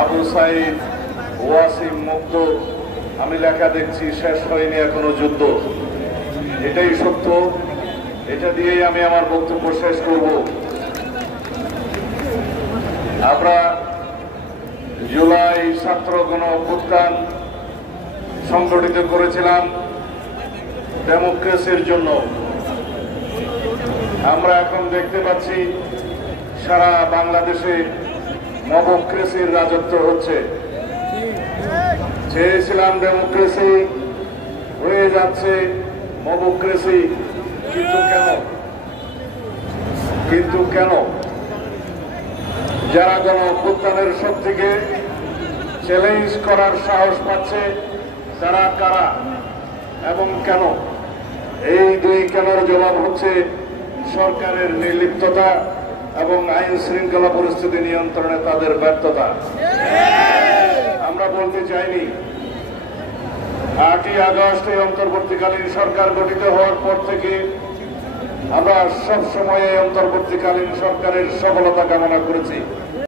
আবু সাইদ ওয়াসিম মুক্ত। আমি লেখা দেখছি শেষ হয়নি এখনো যুদ্ধ। এটাই সত্য, এটা দিয়েই আমি আমার বক্তব্য শেষ করব। আমরা জুলাই ছাত্র গণ অভ্যুত্থান সংগঠিত করেছিলাম ডেমোক্রেসির জন্য। আমরা এখন দেখতে পাচ্ছি সারা বাংলাদেশে মবক্রেসির রাজত্ব হচ্ছে। চেয়েছিলাম ডেমোক্রেসি, হয়ে যাচ্ছে মবক্রেসি। কিন্তু কেন যারা গণ অভ্যুত্থানের শক্তিকে চ্যালেঞ্জ করার সাহস পাচ্ছে তারা কারা এবং কেন? এই দুই কেনর জবাব হচ্ছে সরকারের নির্লিপ্ততা এবং আইন শৃঙ্খলা পরিস্থিতি নিয়ন্ত্রণে তাদের ব্যর্থতা। আমরা বলতে চাইনি 8ই আগস্ট এই অন্তর্বর্তীকালীন সরকার গঠিত হওয়ার পর থেকে আমরা সবসময় এই অন্তর্বর্তীকালীন সরকারের সফলতা কামনা করেছি।